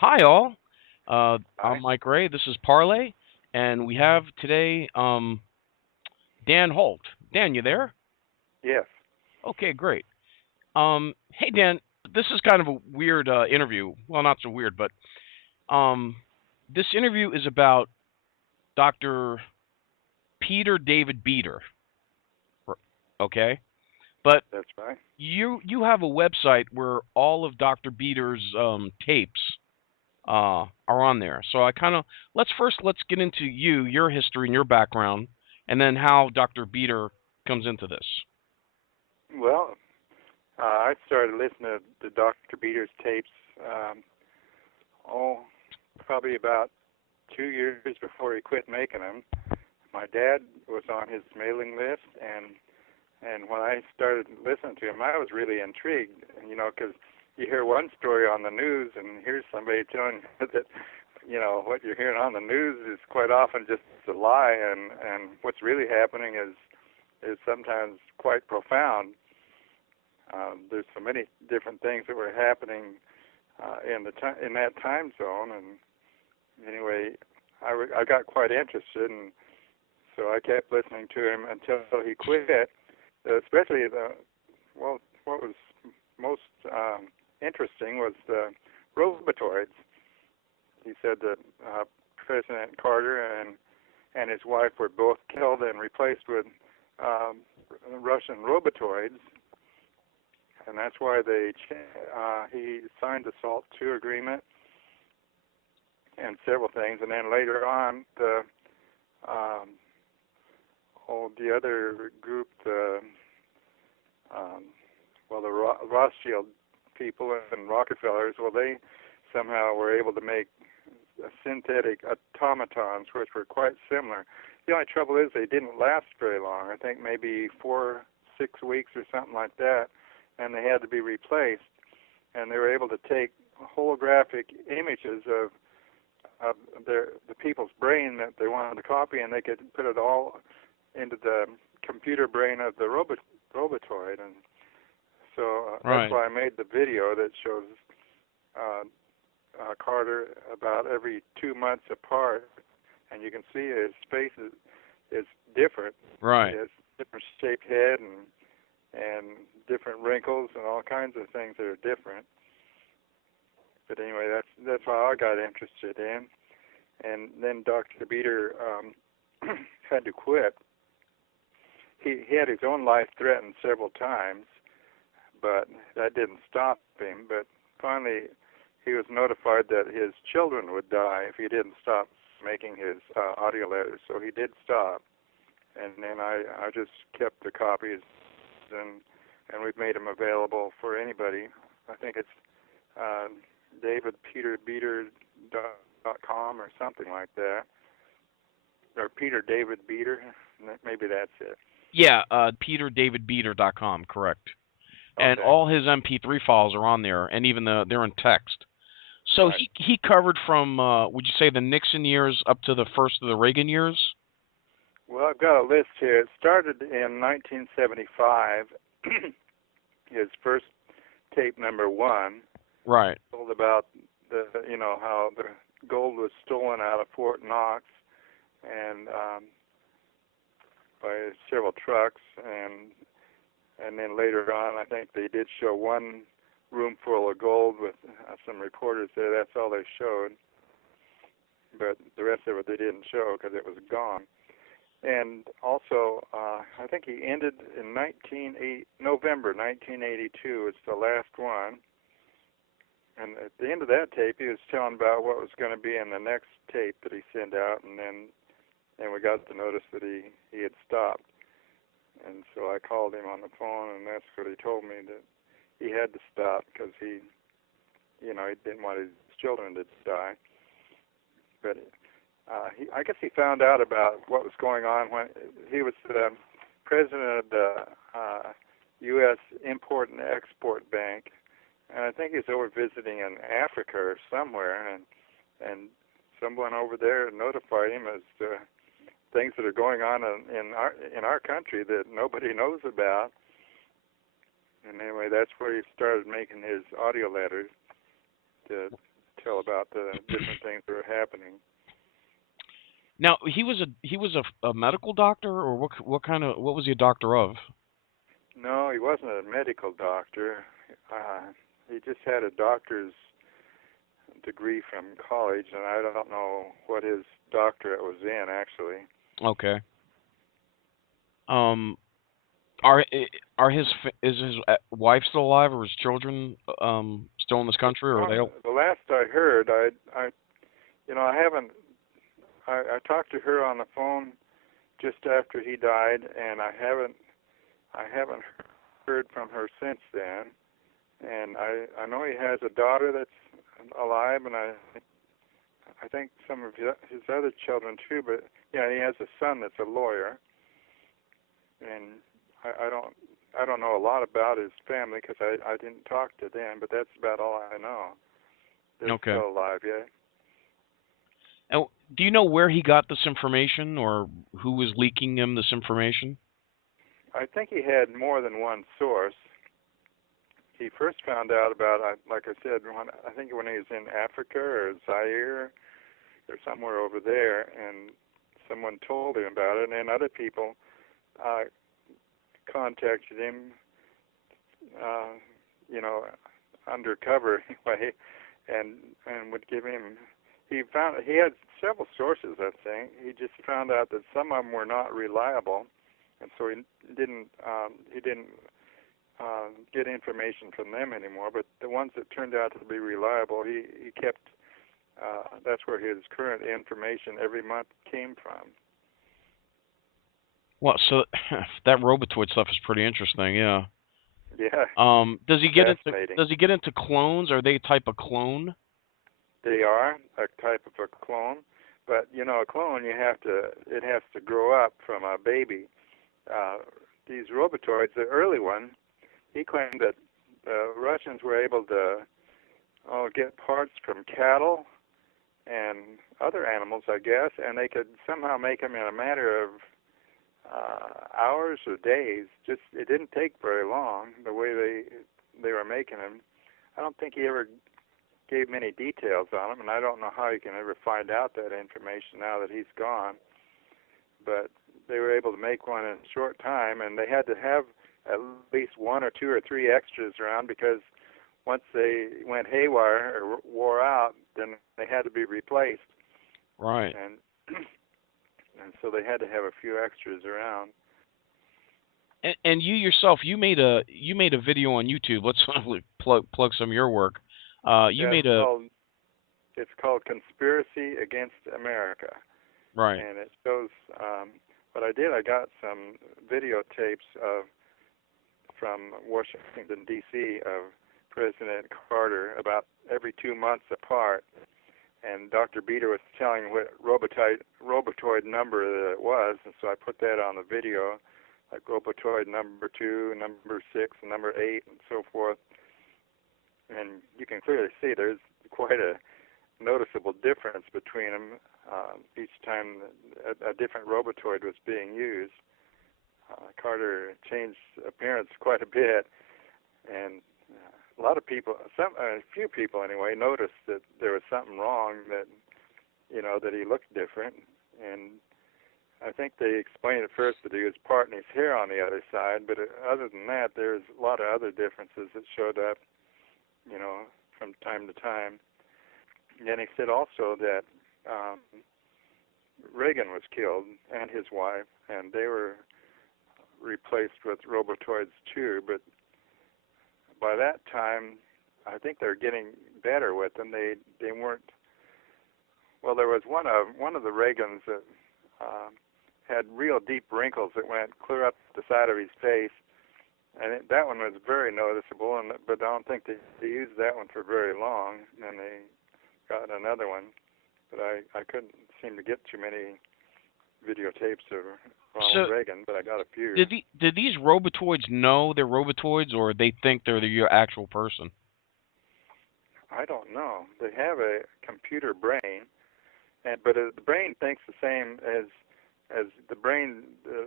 Hi, all. I'm Hi. Mike Ray. This is Parlay, and we have today Dan Holt. Dan, you there? Yes. Okay, great. Hey, Dan. This is kind of a weird interview. Well, not so weird, but um, this interview is about Dr. Peter David Beater. Okay, but That's right. you have a website where all of Dr. Beater's tapes are on there. So I kind of let's get into your history and your background, and then how Dr. Beater comes into this. Well, I started listening to Dr. Beater's tapes, um, oh, probably about 2 years before he quit making them. My dad was on his mailing list, and when I started listening to him, I was really intrigued. Because you hear one story on the news, and here's somebody telling you that what you're hearing on the news is quite often just a lie, and what's really happening is sometimes quite profound. There's so many different things that were happening in that time zone, and anyway, I got quite interested, and so I kept listening to him until he quit. Especially what was most interesting was the robotoids. He said that President Carter and his wife were both killed and replaced with um, Russian robotoids, and that's why he signed the SALT II agreement and several things. And then later on, um, the other group, um, the Rothschild people and Rockefellers, they somehow were able to make synthetic automatons, which were quite similar. The only trouble is they didn't last very long. I think maybe 6 weeks or something like that, and they had to be replaced. And they were able to take holographic images of the people's brain that they wanted to copy, and they could put it all into the computer brain of the robotoid. And so that's Right. why I made the video that shows uh, Carter about every 2 months apart, and you can see his face is different. He Right. has different shaped head and different wrinkles and all kinds of things that are different. But anyway, that's how I got interested in. And then Dr. Beater had to quit. He had his own life threatened several times, but that didn't stop him. But finally, he was notified that his children would die if he didn't stop making his audio letters. So he did stop, and then I just kept the copies, and we've made them available for anybody. I think it's uh, davidpeterbeater.com or something like that, or Peter David Beater. Maybe that's it. Yeah, peterdavidbeater.com, correct. And Okay, all his MP3 files are on there, and even they're in text. So right. he covered from would you say the Nixon years up to the first of the Reagan years? Well, I've got a list here. It started in 1975. His first tape, number one, Right. told about how the gold was stolen out of Fort Knox and by several trucks, and then later on, I think they did show one room full of gold with some reporters there. That's all they showed, but the rest of it they didn't show because it was gone. And also, I think he ended in November 1982. It's the last one. And at the end of that tape, he was telling about what was going to be in the next tape that he sent out, and then we got the notice that he had stopped. And so I called him on the phone, and that's what he told me, that he had to stop because he didn't want his children to die. But I guess he found out about what was going on when he was the president of the U.S. Import and Export Bank, and I think he's over visiting in Africa or somewhere, and someone over there notified him as to things that are going on in our country that nobody knows about. And anyway, that's where he started making his audio letters to article about the different things that were happening. Now he was a medical doctor, or what was he a doctor of? No, he wasn't a medical doctor. He just had a doctor's degree from college, and I don't know what his doctorate was in actually. Okay. Um, are are is his wife still alive, or his children still in this country, or are they? The last I heard, I haven't. I talked to her on the phone just after he died, and I haven't heard from her since then. And I know he has a daughter that's alive, and I think some of his other children too. But yeah, he has a son that's a lawyer, and I don't know a lot about his family because I didn't talk to them. But that's about all I know. They're Okay. still alive, yeah. And do you know where he got this information, or who was leaking him this information? I think he had more than one source. He first found out about, like I said, I think when he was in Africa or Zaire or somewhere over there, and someone told him about it, and then other people uh, contacted him, uh, you know, undercover anyway, and would give him. He had several sources. I think he just found out that some of them were not reliable, and so he didn't get information from them anymore. But the ones that turned out to be reliable, he kept. That's where his current information every month came from. Well, so that Robotoid stuff is pretty interesting. Yeah. Yeah, Does he get into fascinating. clones? Are they a type of clone? They are a type of a clone, but a clone it has to grow up from a baby. These robotoids, the early one, he claimed that the Russians were able to get parts from cattle and other animals, I guess, and they could somehow make them in a matter of hours or days. Just it didn't take very long the way they were making them. I don't think he ever gave many details on them, and I don't know how you can ever find out that information now that he's gone. But they were able to make one in a short time, and they had to have at least one or two or three extras around because once they went haywire or wore out, then they had to be replaced. Right. And and so they had to have a few extras around. And you yourself, you made a video on YouTube. Let's plug some of your work. You Yeah, made a it's called Conspiracy Against America, right. and it shows what I did. I got some videotapes from Washington D.C. of President Carter about every 2 months apart, and Dr. Beater was telling what robotoid number that it was, and so I put that on the video, like robotoid number 2, number 6, and number 8, and so forth. And you can clearly see there's quite a noticeable difference between them each time a different robotoid was being used. Carter changed appearance quite a bit, and a lot of people, a few people anyway, noticed that there was something wrong, that that he looked different, and I think they explained at first that he was parting his hair on the other side, but other than that, there's a lot of other differences that showed up, from time to time. And then he said also that Reagan was killed and his wife, and they were replaced with robotoids too, but by that time, I think they're getting better with them. They weren't. Well, there was one of the Reagans that had real deep wrinkles that went clear up the side of his face, and that one was very noticeable. But I don't think they used that one for very long. And then they got another one, but I couldn't seem to get too many videotapes of Ronald Reagan, but I got a few. Did these robotoids know they're robotoids, or they think they're your actual person? I don't know. They have a computer brain, but the brain thinks the same as the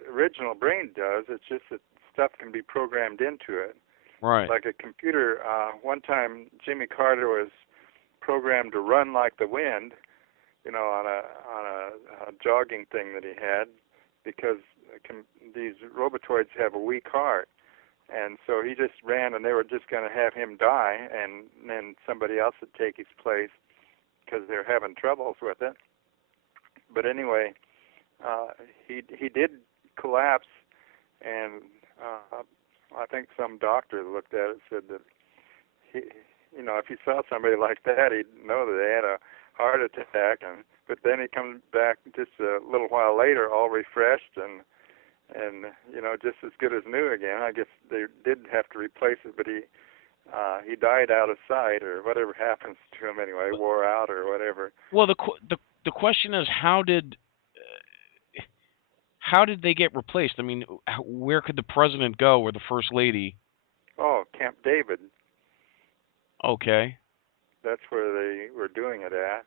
original brain does. It's just that stuff can be programmed into it. Right. Like a computer. One time, Jimmy Carter was programmed to run like the wind, on a jogging thing that he had, because these robotoids have a weak heart, and so he just ran, and they were just going to have him die, and then somebody else would take his place because they're having troubles with it. But anyway, he did collapse, and I think some doctor looked at it and said that he, if he saw somebody like that, he'd know that they had a heart attack. But then he comes back just a little while later, all refreshed and just as good as new again. I guess they did have to replace it, but he died out of sight, or whatever happens to him anyway, wore out or whatever. Well, the question is, how did they get replaced? I mean, where could the president go, or the first lady? Oh, Camp David. Okay. That's where they were doing it at.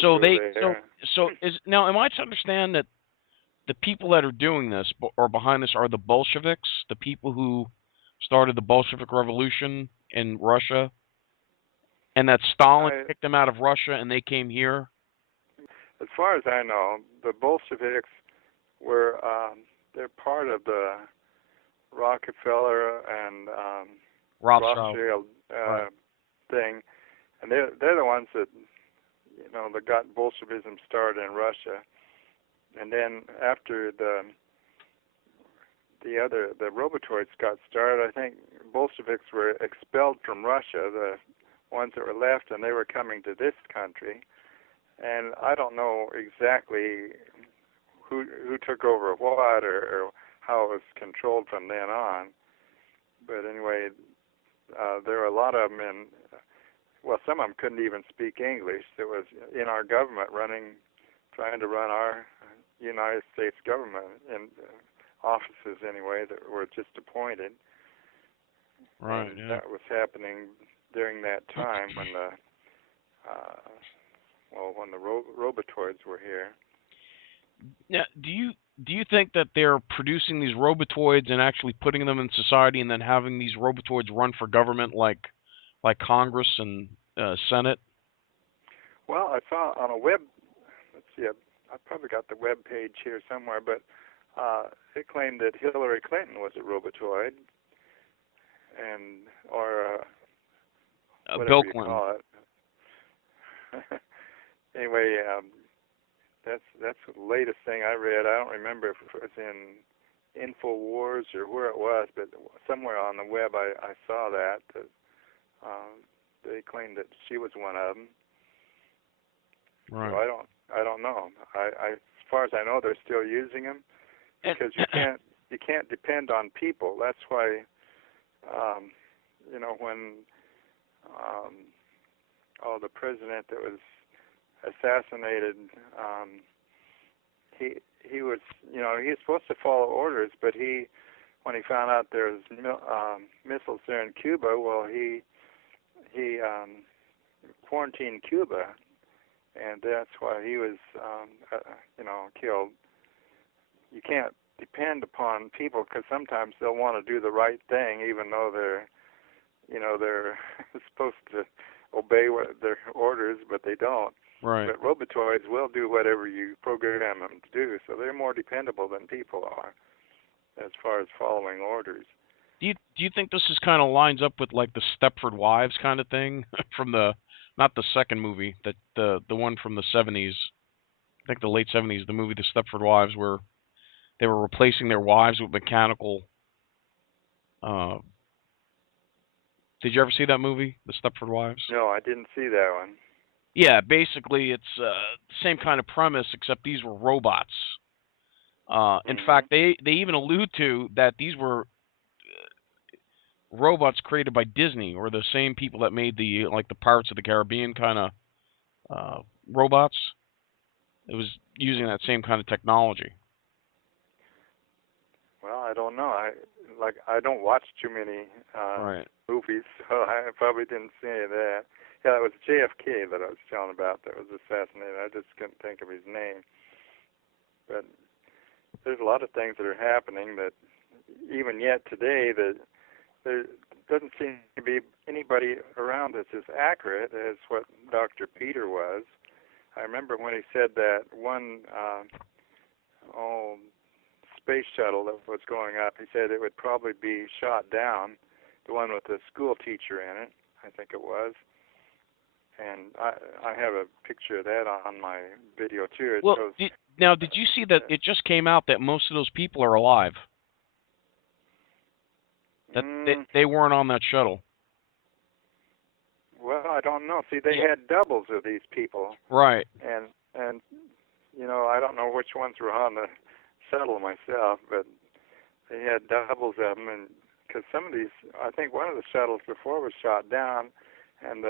So now, am I to understand that the people that are doing this or behind this are the Bolsheviks, the people who started the Bolshevik Revolution in Russia, and that Stalin kicked them out of Russia and they came here? As far as I know, the Bolsheviks were they're part of the Rockefeller and Rothschild right. thing, and they're the ones that that got Bolshevism started in Russia. And then after the robotoids got started, I think Bolsheviks were expelled from Russia, the ones that were left, and they were coming to this country. And I don't know exactly who took over what, or how it was controlled from then on. But anyway, there were a lot of them some of them couldn't even speak English. It was in our government trying to run our United States government in offices anyway that were just appointed. Right. And yeah. that was happening during that time when the robotoids were here. Now, do you think that they're producing these robotoids and actually putting them in society, and then having these robotoids run for government, like Congress and Senate? Well, I saw on a web. Let's see. I probably got the web page here somewhere, but it claimed that Hillary Clinton was a robotoid, or whatever Bill you Clinton. call it. Anyway, that's the latest thing I read. I don't remember if it was in InfoWars or where it was, but somewhere on the web I saw that they claimed that she was one of them. Right. So I don't know. As far as I know, they're still using them because you can't depend on people. That's why when the president that was assassinated, he was he's supposed to follow orders, but when he found out there was missiles there in Cuba, well he quarantined Cuba, and that's why he was killed. You can't depend upon people because sometimes they'll want to do the right thing even though they're supposed to obey their orders, but they don't. Right. But robotoids will do whatever you program them to do, so they're more dependable than people are as far as following orders. Do you think this is kind of lines up with like the Stepford Wives kind of thing from not the second movie, that the one from the 70s, I think the late 70s, the movie The Stepford Wives, where they were replacing their wives with mechanical. Did you ever see that movie, The Stepford Wives? No, I didn't see that one. Yeah, basically it's the same kind of premise, except these were robots. In fact, they even allude to that these were robots created by Disney, or the same people that made the Pirates of the Caribbean kind of robots. It was using that same kind of technology. Well, I don't know. I don't watch too many Right. movies, so I probably didn't see any of that. Yeah, it was JFK that I was telling about that was assassinated. I just couldn't think of his name. But there's a lot of things that are happening that even yet today that doesn't seem to be anybody around that's as accurate as what Dr. Peter was. I remember when he said that one oh, space shuttle that was going up, he said it would probably be shot down, the one with the school teacher in it, I think it was. And I have a picture of that on my video too. It Well, shows. did you see that it just came out that most of those people are alive? That Mm, they weren't on that shuttle. well, I don't know. See, they Yeah. had doubles of these people, Right. and I don't know which ones were on the shuttle myself, but they had doubles of them, and because some of these, I think one of the shuttles before was shot down, and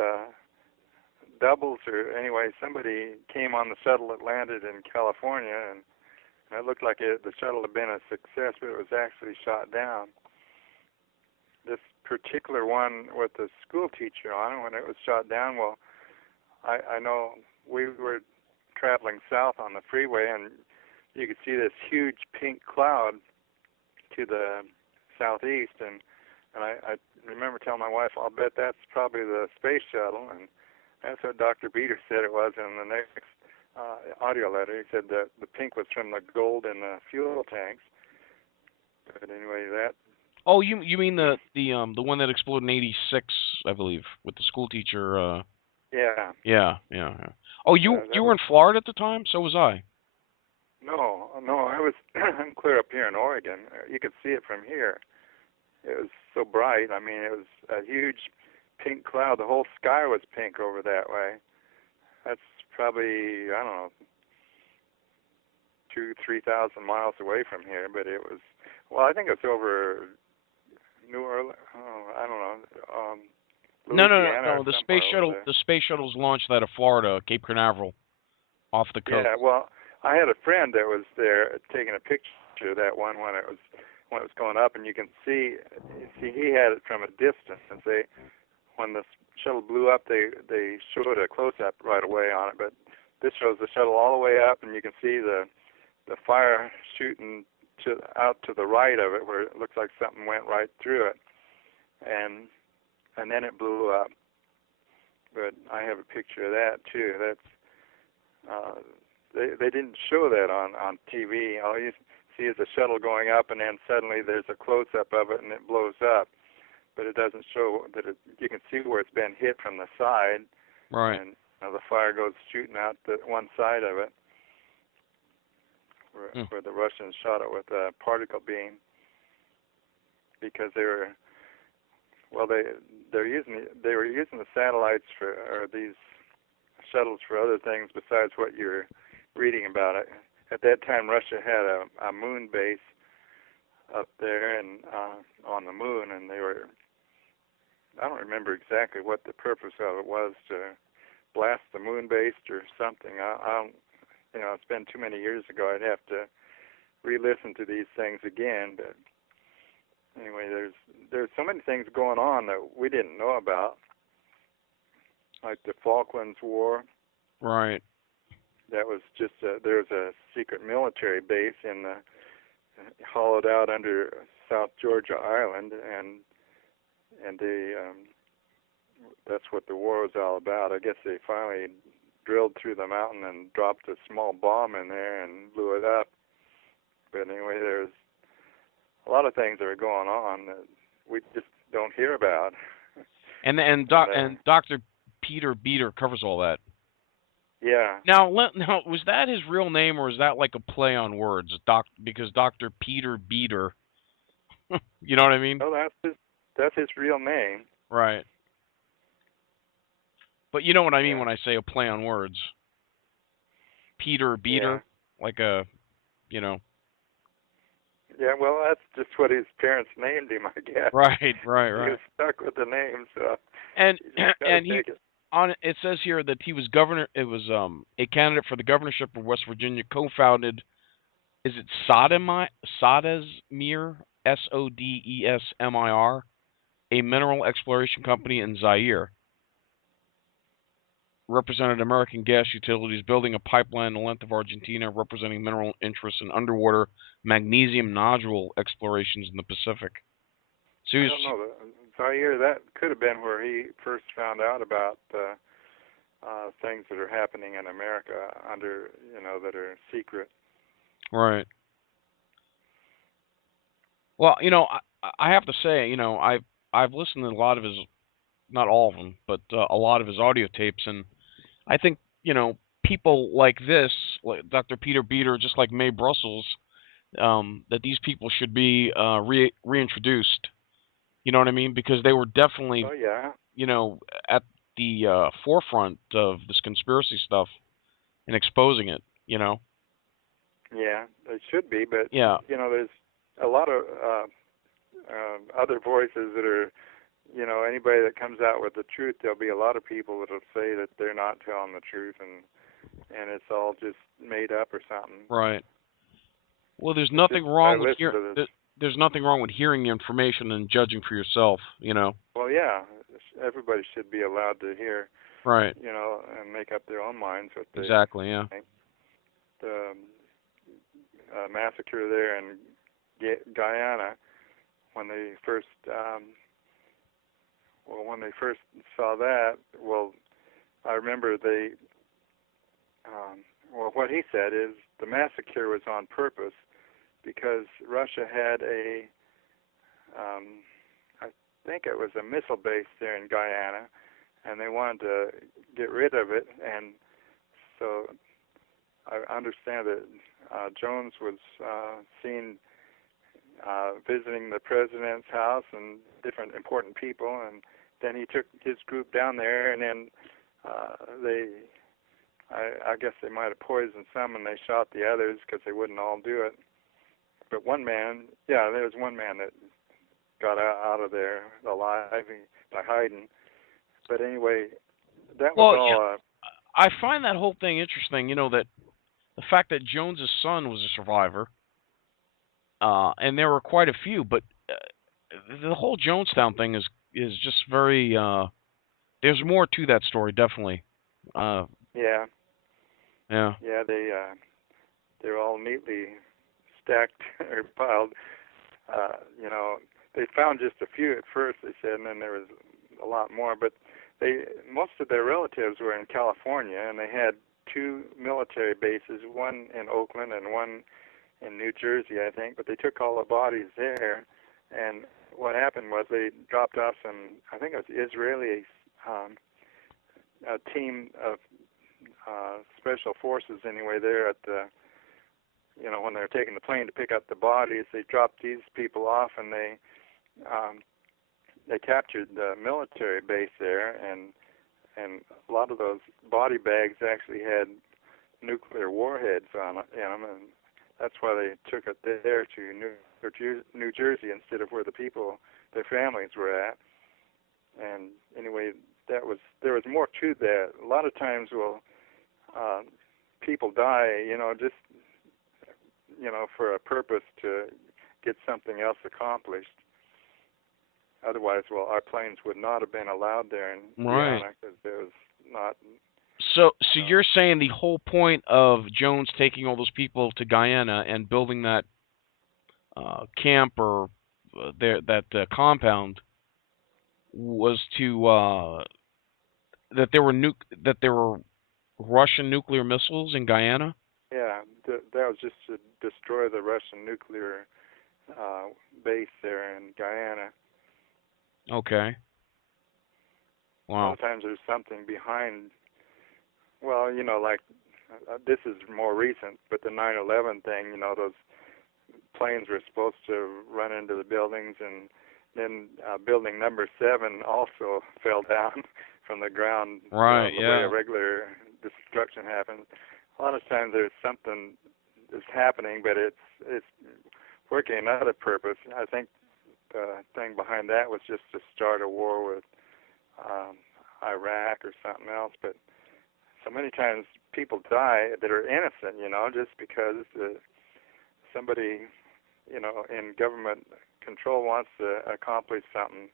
doubles, or anyway, somebody came on the shuttle that landed in California, and it looked like the shuttle had been a success, but it was actually shot down. This particular one with the school teacher on it, when it was shot down, well, I know we were traveling south on the freeway, and you could see this huge pink cloud to the southeast, and I remember telling my wife, I'll bet that's probably the space shuttle, and that's what Dr. Beater said it was in the next audio letter. He said that the pink was from the gold in the fuel tanks. But anyway, that. Oh, you mean the one that exploded in '86, I believe, with the school teacher. Yeah. Yeah, yeah, yeah. Oh, That you were was. in Florida at the time. So was I. No, I was. I'm clear up here in Oregon. You could see it from here. It was so bright. I mean, it was a huge pink cloud. The whole sky was pink over that way. That's probably, I don't know, 3,000 miles away from here. But it was. Well, I think it's over New Orleans. Oh, I don't know. Louisiana or No. The space somewhere over shuttle there. the space shuttle's launched out of Florida, Cape Canaveral, off the coast. Yeah, well, I had a friend that was there taking a picture of that one when it was going up, and you can see he had it from a distance. When the shuttle blew up, they showed a close up right away on it, but this shows the shuttle all the way up, and you can see the fire shooting out to the right of it, where it looks like something went right through it, and then it blew up. But I have a picture of that too. That's they didn't show that on TV. All you see is a shuttle going up, and then suddenly there's a close up of it, and it blows up. But it doesn't show that you can see where it's been hit from the side, Right. and the fire goes shooting out the one side of it, Hmm. where the Russians shot it with a particle beam, because they were they were using the satellites or these shuttles for other things besides what you're reading about it. At that time, Russia had a moon base up there and on the moon, and I don't remember exactly what the purpose of it was, to blast the moon base or something. I don't, it's been too many years ago. I'd have to re-listen to these things again. But anyway, there's so many things going on that we didn't know about, like the Falklands War. Right. That was just there's a secret military base hollowed out under South Georgia Island, and that's what the war was all about. I guess they finally drilled through the mountain and dropped a small bomb in there and blew it up. But anyway, there's a lot of things that are going on that we just don't hear about. And Dr. Peter Beater covers all that. Yeah. Now, was that his real name, or is that like a play on words? Because Dr. Peter Beater, you know what I mean? Oh, that's his real name. Right. But you know what I mean Yeah. when I say a play on words. Peter Beater, Yeah. like a, you know. Yeah, well, that's just what his parents named him, I guess. Right. He was stuck with the name, so And you just gotta and he take it. it says here that he was governor. It was a candidate for the governorship of West Virginia. Co-founded, is it Sodemir, Sodesmir, a mineral exploration company in Zaire. Represented American gas utilities building a pipeline the length of Argentina, representing mineral interests in underwater magnesium nodule explorations in the Pacific. So I he was, don't know. So I hear that could have been where he first found out about things that are happening in America under, that are secret. Right. Well, I have to say, I've listened to a lot of his, not all of them, but a lot of his audio tapes, and I think people like this, like Dr. Peter Beater, just like Mae Brussels, that these people should be reintroduced. You know what I mean? Because they were definitely, Oh yeah, you know, at the forefront of this conspiracy stuff and exposing it. yeah, it should be, but Yeah. there's a lot of other voices that are, anybody that comes out with the truth, there'll be a lot of people that'll say that they're not telling the truth and it's all just made up or something. Right. Well, there's It's just nothing I wrong with listen to this. there's nothing wrong with hearing the information and judging for yourself. Well, yeah, everybody should be allowed to hear, Right. and make up their own minds what they Exactly. Yeah. think. The massacre there in Guyana, when they first, when they first saw that, well, I remember what he said is the massacre was on purpose because Russia had I think it was a missile base there in Guyana, and they wanted to get rid of it, and so I understand that Jones was seen visiting the president's house and different important people, and then he took his group down there, and then they, I guess they might have poisoned some, and they shot the others because they wouldn't all do it. But one man, yeah, there was one man that got out of there alive by hiding. But anyway, that was Well, all. I find that whole thing interesting. That the fact that Jones's son was a survivor, and there were quite a few, but the whole Jonestown thing is just very. There's more to that story, definitely. Uh, Yeah, yeah. yeah, they're all neatly stacked or piled. You know, they found just a few at first, they said, and then there was a lot more. But most of their relatives were in California, and they had two military bases, one in Oakland and one in New Jersey, I think. But they took all the bodies there, and what happened was they dropped off some, I think it was Israeli, a team of special forces anyway there at the, when they were taking the plane to pick up the bodies, they dropped these people off, and they captured the military base there, and a lot of those body bags actually had nuclear warheads on it, in them, and that's why they took it there to New Jersey instead of where the people, their families were at. And anyway, there was more to that. A lot of times, people die, just for a purpose to get something else accomplished. Otherwise, our planes would not have been allowed there in Right. Guyana because there was not. So you're saying the whole point of Jones taking all those people to Guyana and building that camp or that compound was to that there were Russian nuclear missiles in Guyana? Yeah, that was just to destroy the Russian nuclear base there in Guyana. Okay. A lot Wow. of times there's something behind. Well, like this is more recent, but the 9/11 thing, those planes were supposed to run into the buildings, and then building number 7 also fell down from the ground. Right. The way Yeah. a regular destruction happens. A lot of times there's something that's happening, but it's working another purpose. I think the thing behind that was just to start a war with Iraq or something else. But so many times people die that are innocent, just because somebody, in government control wants to accomplish something,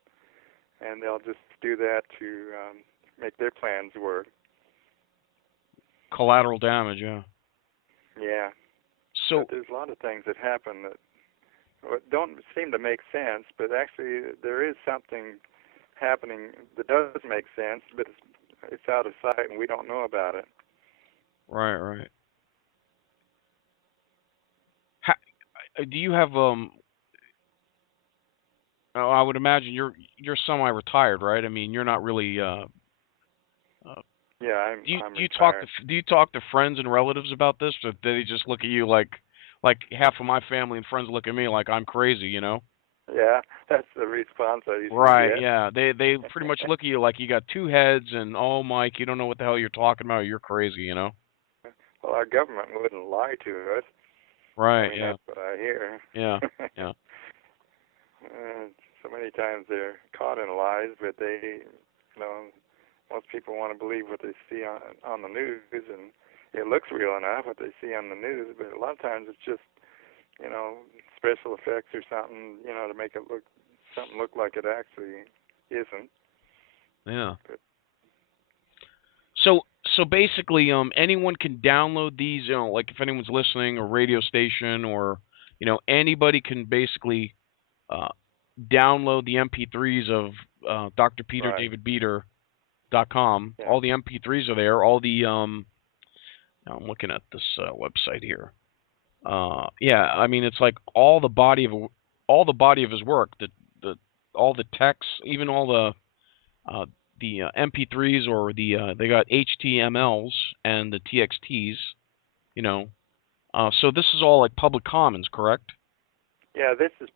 and they'll just do that to make their plans work. Collateral damage. Yeah. Yeah, but So there's a lot of things that happen that don't seem to make sense, but actually there is something happening that does make sense, but it's out of sight and we don't know about it. Right, right. Ha, do you have oh, I would imagine you're semi-retired, right? I mean, you're not really uh Yeah, do you I'm do you talk to retired. do you talk to friends and relatives about this, or do they just look at you like half of my family and friends look at me like I'm crazy, you know? Yeah, that's the response I usually Right, get. yeah. They pretty much look at you like you got two heads and oh, Mike, you don't know what the hell you're talking about. You're crazy, you know? Well, our government wouldn't lie to us. I Right, mean, yeah. that's what I hear. Yeah. Yeah. So many times they're caught in lies, but most people want to believe what they see on the news, and it looks real enough what they see on the news. But a lot of times it's just you know special effects or something, to make it look like it actually isn't. Yeah. But So so basically anyone can download these, like if anyone's listening or radio station or anybody can basically uh download the MP3s of right, drpeterdavidbeater.com. yeah, All the MP3s are there. All the now I'm looking at this website here. Yeah, I mean it's like all the body of his work, the all the text, even all uh, the MP3s or they got HTMLs and the TXTs, you know. So this is all like public commons, correct? yeah. This is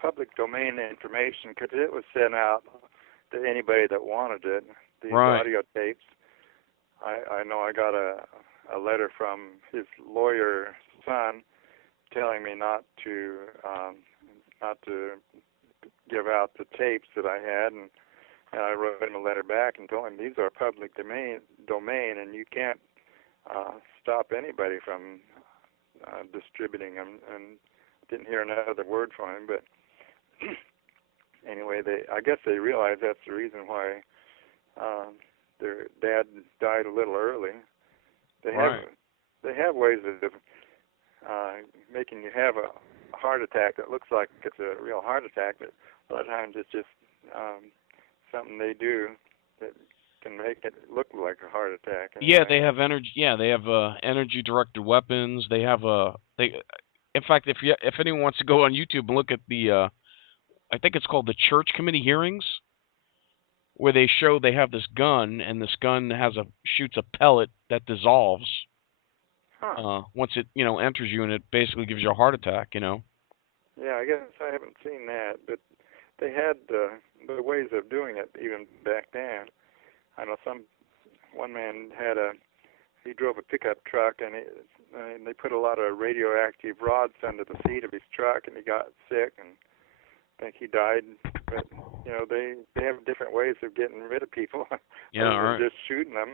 public domain information because it was sent out to anybody that wanted it. These Right. audio tapes. I know I got a letter from his lawyer son telling me not to give out the tapes that I had, and I wrote him a letter back and told him these are public domain, and you can't stop anybody from distributing them. And didn't hear another word from him, but anyway, I guess they realize that's the reason why their dad died a little early. They have Right. they have ways of making you have a heart attack that looks like it's a real heart attack, but a lot of times it's just something they do that can make it look like a heart attack. Yeah, Anyway, they have energy. Yeah, they have energy directed weapons. They have they. In fact, if anyone wants to go on YouTube and look at the I think it's called the Church Committee hearings, where they show they have this gun and this gun shoots a pellet that dissolves huh? once it enters you, and it basically gives you a heart attack. Yeah, I guess I haven't seen that, but they had the ways of doing it even back then. I know one man he drove a pickup truck and they put a lot of radioactive rods under the seat of his truck and he got sick and I think he died. But they have different ways of getting rid of people Yeah. other All than right. just shooting them.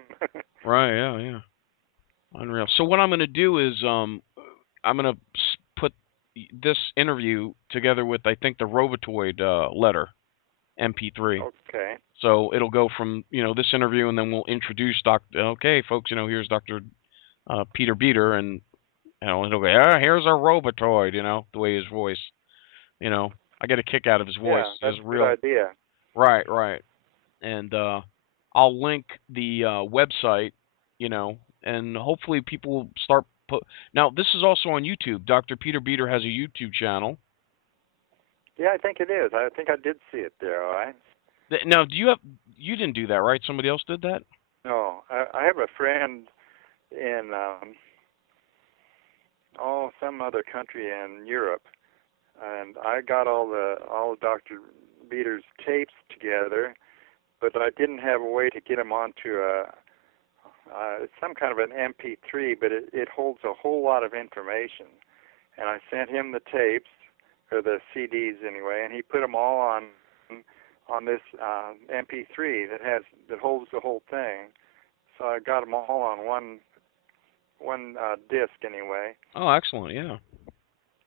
Right. Yeah. Yeah. Unreal. So what I'm going to do is I'm going to put this interview together with I think the Robotoid letter MP3. Okay. So it'll go from this interview, and then we'll introduce Doctor. Okay, folks, here's Doctor Peter Beater, and it'll go. Ah, here's our Robotoid. The way his voice. I get a kick out of his voice. Yeah, His that's a good real. idea. Right, right. And I'll link the website. And hopefully people will start. Now this is also on YouTube. Doctor Peter Beater has a YouTube channel. Yeah, I think it is. I think I did see it there. All right. Now, you didn't do that, right? Somebody else did that. No, I have a friend in some other country in Europe, and I got all Dr. Beater's tapes together, but I didn't have a way to get them onto it's some kind of an MP3, but it holds a whole lot of information. And I sent him the tapes or the CDs anyway, and he put them all on this MP3 that holds the whole thing. So I got them all on one disc anyway. Oh, excellent. Yeah.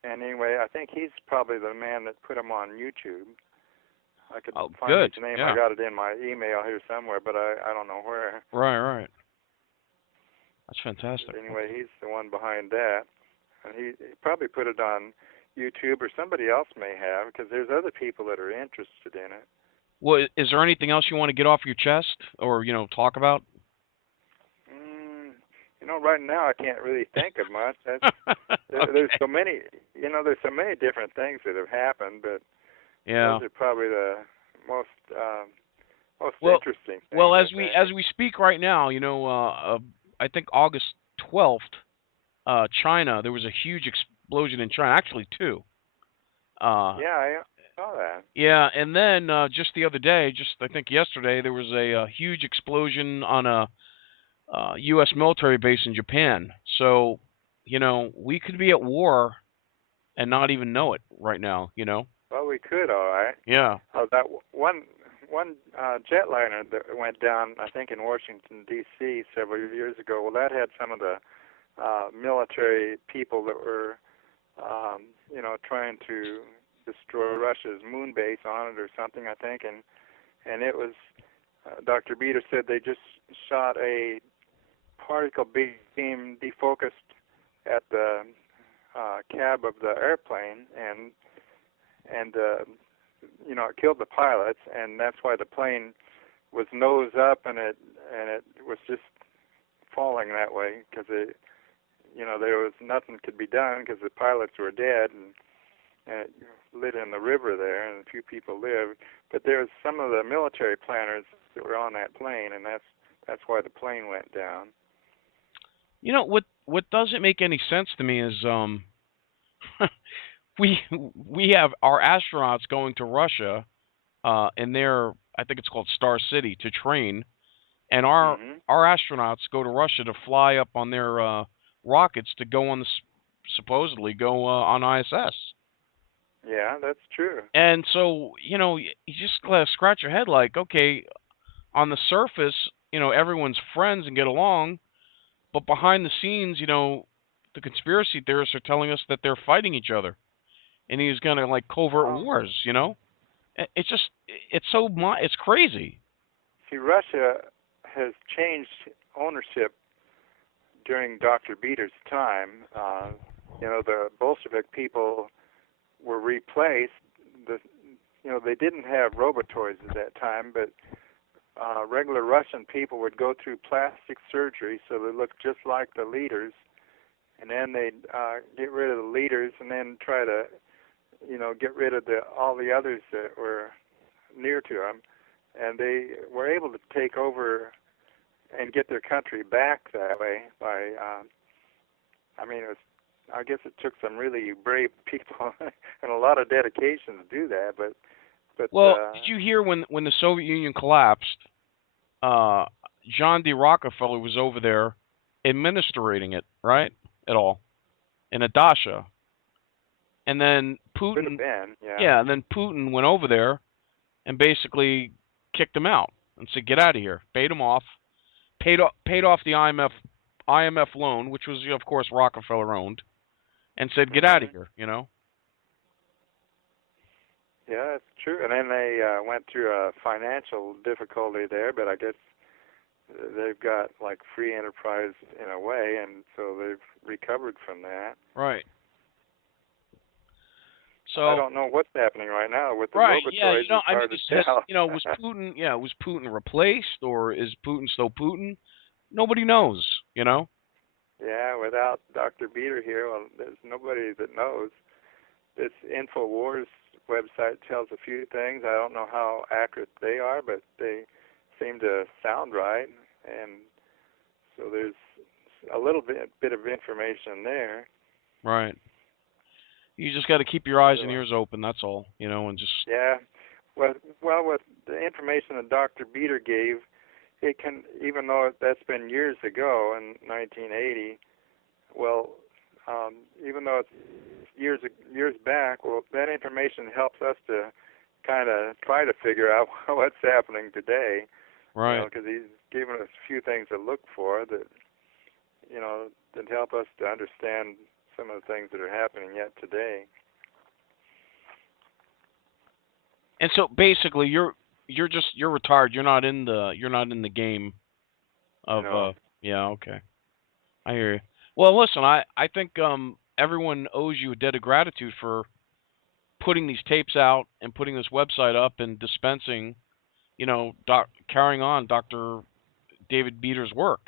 And anyway, I think he's probably the man that put them on YouTube. I could Oh, find his good. name. I Yeah. got it in my email here somewhere, but I don't know where. Right, right. That's But fantastic. anyway, he's the one behind that, and he probably put it on YouTube, or somebody else may have, because there's other people that are interested in it. Well, is there anything else you want to get off your chest or, talk about? Mm, right now I can't really think of much. There's Okay. so many, there's so many different things that have happened, but those Yeah. are probably the most most Well, interesting well, things, I as think. we speak right now, I think August 12th, China, there was a huge explosion in China, actually two. Uh, Yeah, I saw that. yeah, and then just the other day, just I think yesterday, there was a huge explosion on a U.S. military base in Japan. So, we could be at war and not even know it right now. Well, we could, all right. Yeah. That one jetliner that went down, I think, in Washington D.C. several years ago. Well, that had some of the military people that were, trying to destroy Russia's moon base on it or something, I think, and it was. Dr. Beter said they just shot a particle beam defocused at the cab of the airplane, and it killed the pilots, and that's why the plane was nose up, and it was just falling that way because there was nothing could be done because the pilots were dead, and it lit in the river there, and a few people lived. But there was some of the military planners that were on that plane, and that's why the plane went down. What doesn't make any sense to me is we have our astronauts going to Russia in their, I think it's called Star City, to train, and Mhm. our astronauts go to Russia to fly up on their rockets to go on the supposedly go on ISS. Yeah, that's true. And so, you just gotta scratch your head like, okay, on the surface, everyone's friends and get along, but behind the scenes, the conspiracy theorists are telling us that they're fighting each other, and he's gonna like covert Well, wars. It's just, it's crazy. see, Russia has changed ownership during Dr. Beter's time. The Bolshevik people were replaced. The, they didn't have robotoids at that time, but regular Russian people would go through plastic surgery so they looked just like the leaders, and then they'd get rid of the leaders and then try to, get rid of all the others that were near to them, and they were able to take over and get their country back that way by. It was. I guess it took some really brave people and a lot of dedication to do that, but Well, did you hear when the Soviet Union collapsed? Uh, John D. Rockefeller was over there administrating it, right? At all in a dasha, and then could have Putin, been, yeah. yeah, and then Putin went over there and basically kicked him out and said, "Get out of here." Paid him off, paid off the IMF loan, which was of course Rockefeller owned, and said, "Get out of Mhm. here." Yeah, that's true. And then they went through a financial difficulty there, but I guess they've got like free enterprise in a way, and so they've recovered from that. Right. I So don't know what's happening right now with the right, yeah, robotoids. It's I mean, hard to tell. was Putin, yeah, was Putin replaced or is Putin still Putin? Nobody knows. Yeah, without Dr. Beter here, well, there's nobody that knows. This Infowars website tells a few things. I don't know how accurate they are, but they seem to sound right, and so there's a little bit of information there. Right. You just got to keep your eyes and Really. ears open. That's all, and just Yeah. With the information that Dr. Beter gave, it can, even though that's been years ago in 1980. Well, even though it's years back, well, that information helps us to kind of try to figure out what's happening today. right. Because he's given us a few things to look for that help us to understand some of the things that are happening yet today. And so basically, you're retired. You're not in the game You of know, yeah. Okay, I hear you. Well, listen, I think everyone owes you a debt of gratitude for putting these tapes out and putting this website up and dispensing, carrying on Dr. David Beater's work.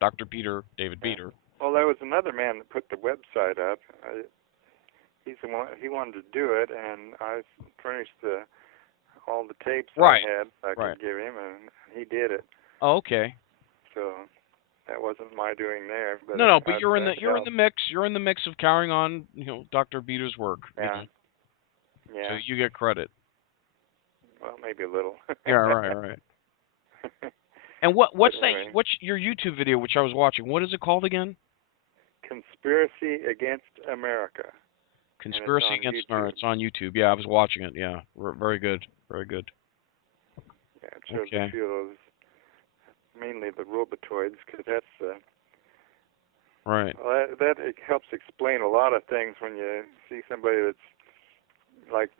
Dr. Peter David Yeah. Beater. Well, there was another man that put the website up. He's the one. He wanted to do it, and I furnished all the tapes I Right. had I Right. could give him, and he did it. Oh, okay. So that wasn't my doing there, but No, no, but you're in that the helped. mix. You're in the mix of carrying on, Dr. Beater's work. Yeah. So Yeah. you get credit. Well, maybe a little. Yeah, right, right. And But what's that? anyway, What's your YouTube video which I was watching? What is it called again? Conspiracy Against America, and it's Conspiracy on Against YouTube. America. It's on YouTube. Yeah, I was watching it. Yeah, very good, very good. Yeah, it shows Okay. a few of those, mainly the robotoids, because Right. that it helps explain a lot of things when you see somebody that's like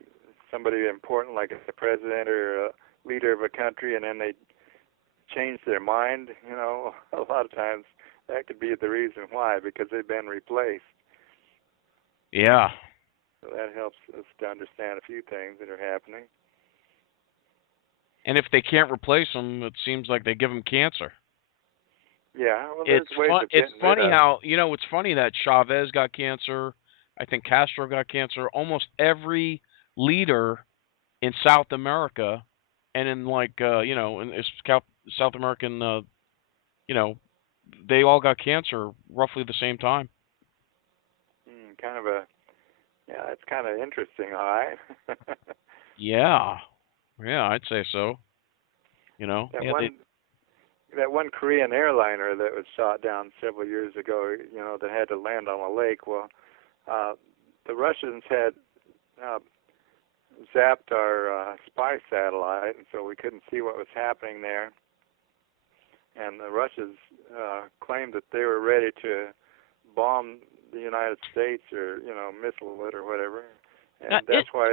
somebody important, like a president or a leader of a country, and then they change their mind. A lot of times that could be the reason why, because they've been replaced. Yeah. So that helps us to understand a few things that are happening. And if they can't replace them, it seems like they give them cancer. Yeah, well, there's ways of It's getting rid funny of. how it's funny that Chavez got cancer. I think Castro got cancer. Almost every leader in South America, and in South American, you know, they all got cancer roughly the same time. Kind of a Yeah, that's kind of interesting. All right. Yeah, yeah, I'd say so. that Yeah, they one that one Korean airliner that was shot down several years ago, that had to land on a lake. Well, uh, the Russians had uh, zapped our spy satellite, and so we couldn't see what was happening there. And the Russians claimed that they were ready to bomb the United States, or missile it or whatever. And it that's why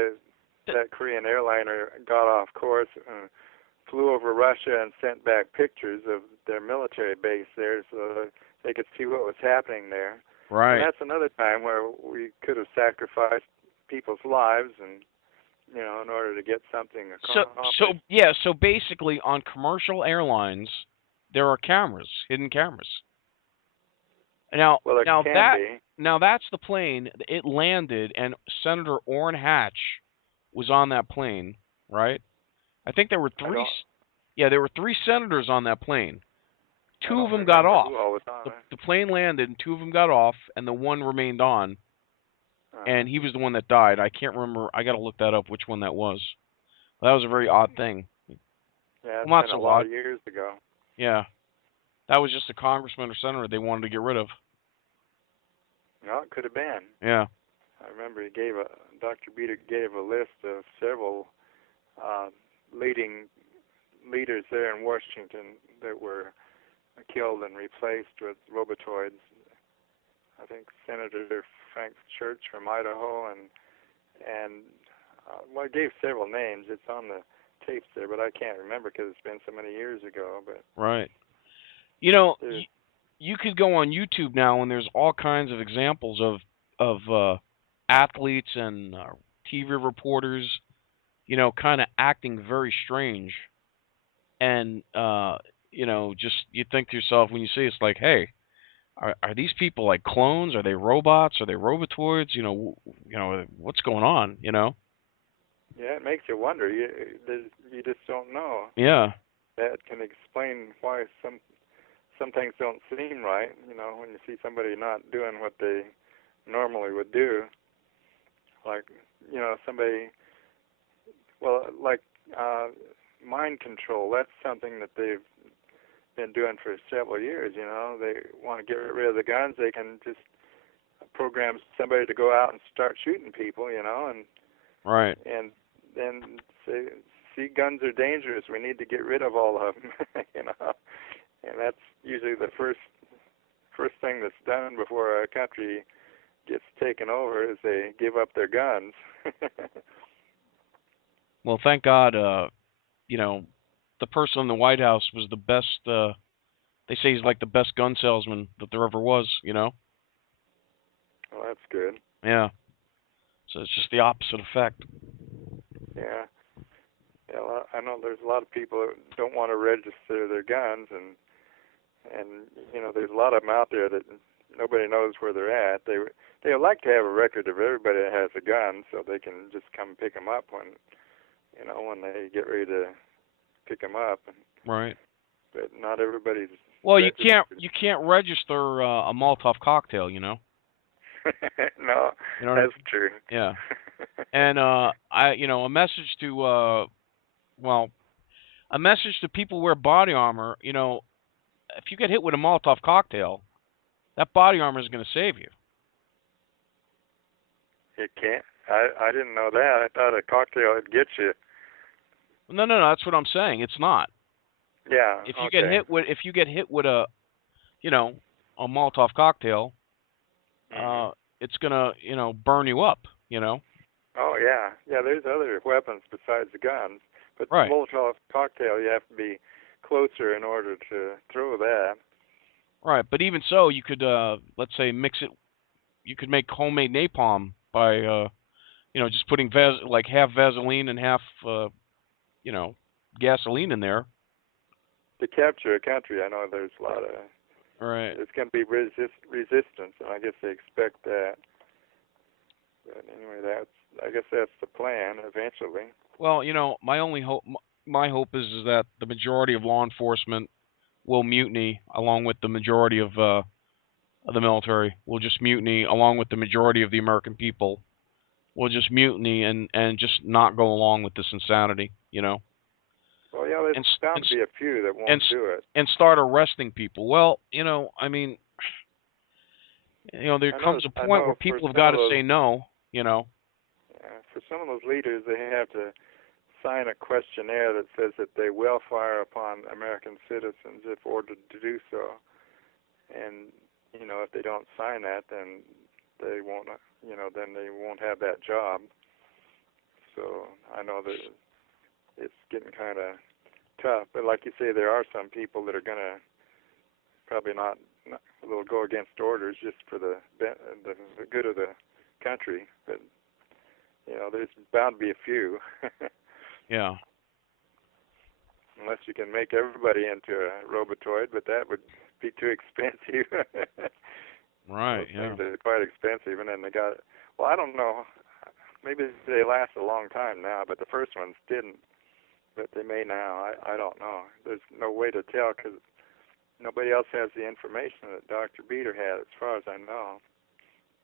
th- that Korean airliner got off course, flew over Russia, and sent back pictures of their military base there, so they could see what was happening there. And right. that's another time where we could have sacrificed people's lives, and in order to get something So accomplished. yeah, so basically on commercial airlines there are cameras, hidden cameras. Now Well, it now can that be. now that's the plane. It landed, and Senator Orrin Hatch was on that plane, right? I think there were I three. don't. Yeah, there were three senators on that plane. I Two of don't them got remember off. who all was on The plane landed, and two of them got off, and the one remained on, it. and he was the one that died. I can't remember. I got to look that up. Which one that was? That was a very odd thing. Yeah, Well, it's not been a so lot odd. of years ago. Yeah, that was just a congressman or senator they wanted to get rid of. No, it could have been. Yeah. I remember Dr. Beater gave a list of several uh, leading leaders there in Washington that were killed and replaced with robotoids. I think Senator Frank Church from Idaho, and well, I gave several names. It's on the tapes there, but I can't remember because it's been so many years ago. But Right. You know, there's you could go on YouTube now, and there's all kinds of examples of athletes and TV reporters, kind of acting very strange, and just you think to yourself when you see it, it's like, hey, are these people like clones? Are they robots? Are they robotoids? What's going on? Yeah, it makes you wonder. You just don't know. Yeah. That can explain why some things don't seem right. When you see somebody not doing what they normally would do, like somebody, well, like mind control. That's something that they've been doing for several years. They want to get rid of the guns. They can just program somebody to go out and start shooting people. Right. And then say, see, guns are dangerous. We need to get rid of all of them. And that's usually the first thing that's done before a country gets taken over is they give up their guns. Well, thank God, the person in the White House was the best. They say he's like the best gun salesman that there ever was. Well, that's good. Yeah. So it's just the opposite effect. Yeah. Yeah, I know there's a lot of people that don't want to register their guns, and there's a lot of them out there that nobody knows where they're at. They would like to have a record of everybody that has a gun, so they can just come pick them up when they get ready to pick them up. Right. But not everybody's Well, registered. you can't register a Molotov cocktail, you know. No, You know what I that's mean? true. Yeah. And a message to well, a message to people who wear body armor, if you get hit with a Molotov cocktail, that body armor is going to save you. It can't. I didn't know that. I thought a cocktail would get you. No, no, no, that's what I'm saying. It's not. Yeah. Okay. If you get hit with you know, a Molotov cocktail, Mhm. it's going to, burn you up, you know. Oh yeah. Yeah. There's other weapons besides the guns, but Right. Molotov cocktail, you have to be closer in order to throw that. Right, but even so, you could let's say mix it. You could make homemade napalm by just putting like half Vaseline and half you know gasoline in there. To capture a country, I know there's a lot of. Right. It's going to be resistance, and I guess they expect that. But anyway, I guess that's the plan eventually. Well, my only hope, my hope is that the majority of law enforcement will mutiny, along with the majority of the military will just mutiny, along with the majority of the American people will just mutiny and just not go along with this insanity, Well, yeah, there's and bound to be a few that and won't do it. and start arresting people. Well, I mean, there comes a I point where know for people have some got of to those, say no. for some of those leaders, they have to sign a questionnaire that says that they will fire upon American citizens if ordered to do so. And if they don't sign that, then they won't. Then they won't have that job. So I know that it's getting kind of tough. But like you say, there are some people that are gonna probably not will go against orders just for the good of the country. But there's bound to be a few. Yeah. Unless you can make everybody into a robotoid, but that would be too expensive. Right. Those Yeah. things are quite expensive, and then they got. Well, I don't know. Maybe they last a long time now, but the first ones didn't. But they may now. I don't know. There's no way to tell because nobody else has the information that Dr. Beater had, as far as I know.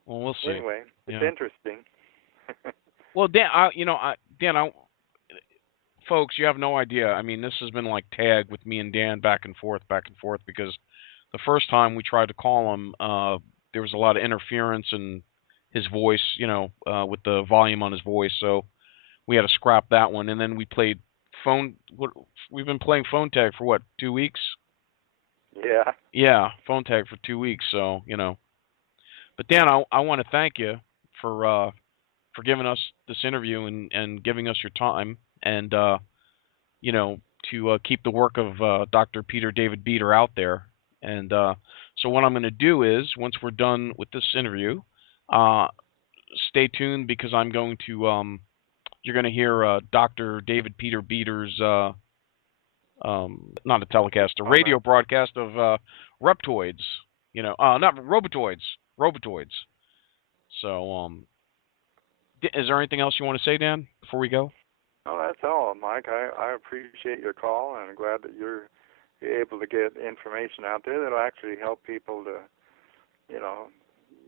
Well, we'll see. Anyway, it's Yeah. interesting. Well, Dan, folks, you have no idea. I mean, this has been like tag with me and Dan back and forth, because the first time we tried to call him, there was a lot of interference in his voice, with the volume on his voice. So we had to scrap that one, and then we played phone. We've been playing phone tag for what, 2 weeks? Yeah. Yeah, phone tag for 2 weeks. So but Dan, I want to thank you for giving us this interview and giving us your time, and you know to keep the work of Dr. Peter David Beater out there. And so what I'm going to do is, once we're done with this interview, uh, stay tuned, because I'm going to you're going to hear Dr. David Peter Beater's not a telecast, a On a radio broadcast of reptoids. Not robotoids, robotoids. So is there anything else you want to say, Dan, before we go? Oh, that's all, Mike. I appreciate your call, and I'm glad that you're able to get information out there that'll actually help people to, you know,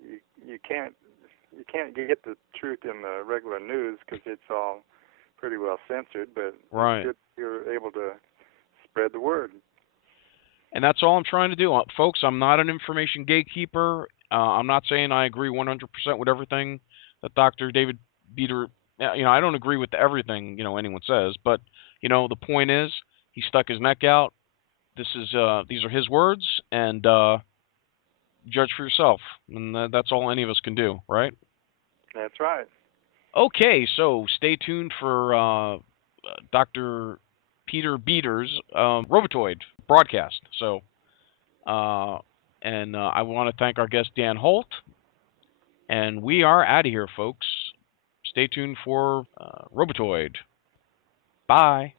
you you can't you can't get the truth in the regular news because it's all pretty well censored. But it's Right. good you're able to spread the word. And that's all I'm trying to do. Folks, I'm not an information gatekeeper. I'm not saying I agree 100% with everything that Dr. David Beater, I don't agree with everything, anyone says, but, the point is, he stuck his neck out. These are his words, and judge for yourself. And that's all any of us can do, right? That's right. Okay, so stay tuned for Dr. Peter Beater's Robotoid broadcast. So, and I want to thank our guest Dan Holt. And we are out of here, folks. Stay tuned for Robotoid. Bye.